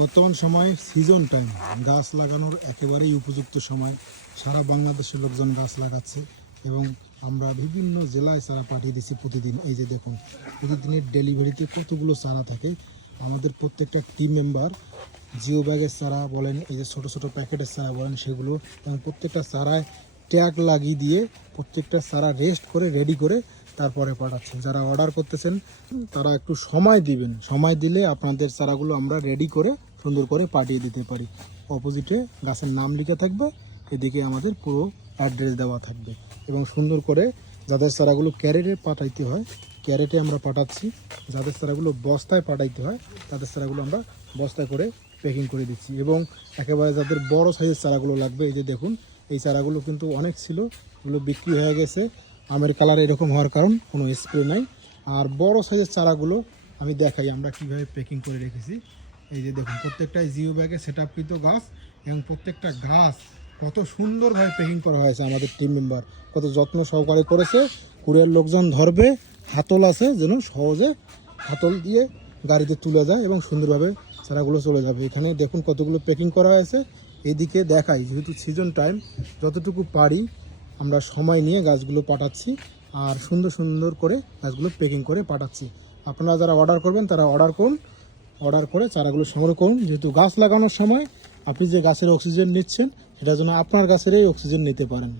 বর্তমান সময়ে season time, গাছ লাগানোর একেবারেই উপযুক্ত সময়। সারা বাংলাদেশের লোকজন গাছ লাগাচ্ছে এবং আমরা বিভিন্ন জেলায় চারা পাঠিয়ে দিচ্ছি প্রতিদিন। এই যে দেখুন, প্রতিদিনের ডেলিভারিতে কতগুলো চারা থাকে। আমাদের প্রত্যেকটা টিম মেম্বার জিও ব্যাগের চারা বলেন, এই যে ছোটো ছোটো প্যাকেটের চারা বলেন, সেগুলো এবং প্রত্যেকটা চারায় ট্যাগ লাগিয়ে দিয়ে প্রত্যেকটা চারা রেস্ট করে রেডি করে তারপরে পাঠাচ্ছেন। যারা অর্ডার করতেছেন তারা একটু সময় দিবেন, সময় দিলে আপনাদের চারাগুলো আমরা রেডি করে সুন্দর করে পাঠিয়ে দিতে পারি। অপোজিটে গাছের নাম লেখা থাকবে, এদিকে আমাদের পুরো অ্যাড্রেস দেওয়া থাকবে এবং সুন্দর করে যাদের চারাগুলো ক্যারেটে পাঠাইতে হয় ক্যারেটে আমরা পাঠাচ্ছি, যাদের চারাগুলো বস্তায় পাঠাইতে হয় তাদের চারাগুলো আমরা বস্তায় করে প্যাকিং করে দিচ্ছি। এবং একেবারে যাদের বড় সাইজের চারাগুলো লাগবে, এই যে দেখুন, এই চারাগুলো কিন্তু অনেক ছিল, এগুলো বিক্রি হয়ে গেছে। আমের কালার এরকম হওয়ার কারণ কোনো স্প্রে নাই। আর বড় সাইজের চারাগুলো আমি দেখাই আমরা কীভাবে প্যাকিং করে রেখেছি। এই যে দেখুন, প্রত্যেকটাই জিও ব্যাগে সেটআপকৃত গাছ এবং প্রত্যেকটা গাছ কত সুন্দরভাবে প্যাকিং করা হয়েছে। আমাদের টিম মেম্বার কত যত্ন সহকারে করেছে। কুরিয়ার লোকজন ধরবে, হাতল আছে যেন সহজে হাতল দিয়ে গাড়িতে তুলে যায় এবং সুন্দরভাবে চারাগুলো চলে যাবে। এখানে দেখুন কতগুলো প্যাকিং করা হয়েছে। এদিকে দেখাই, যেহেতু সিজন টাইম, যতটুকু পারি আমরা সময় নিয়ে গাছগুলো পাঠাচ্ছি আর সুন্দর সুন্দর করে গাছগুলো প্যাকিং করে পাঠাচ্ছি। আপনারা যারা অর্ডার করবেন তারা অর্ডার করুন, অর্ডার করে চারাগুলো সংগ্রহ করুন। যেহেতু গাছ লাগানোর সময় আপনি যে গাছের অক্সিজেন নিচ্ছেন সেটা যেন আপনার গাছেরই অক্সিজেন নিতে পারেন।